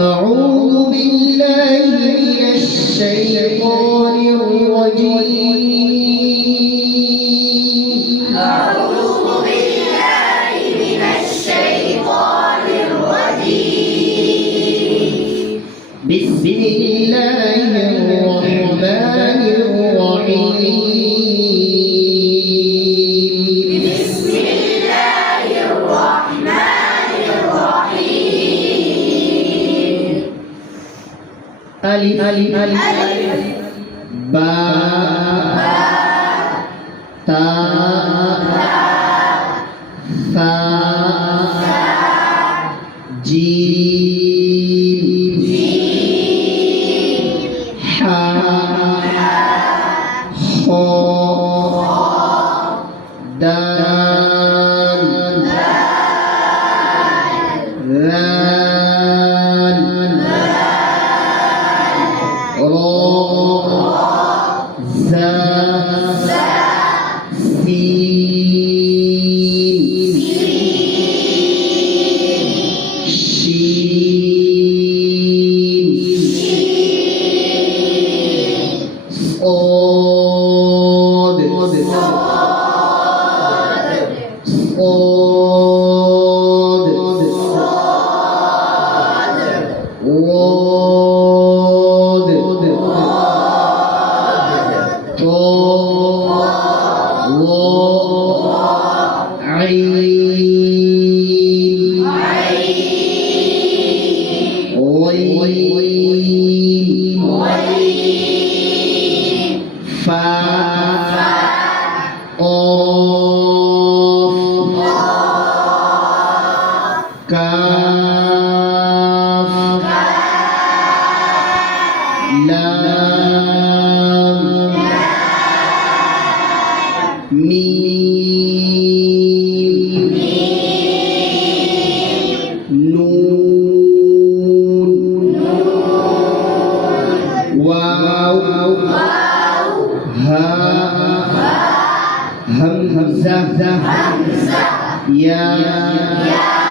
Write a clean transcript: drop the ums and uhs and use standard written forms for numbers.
أعوذ بالله من الشيطان الرجيم. أعوذ بالله من الشيطان الرجيم. بسم الله الرحمن الرحيم. بسم الله الرحمن الرحيم. ألف باء تاء ثاء جيم حاء خاء دال ذال را زا سين شين صاد راد عين غين فاء قاف كاف لام ميم نون واو هاء همزة يا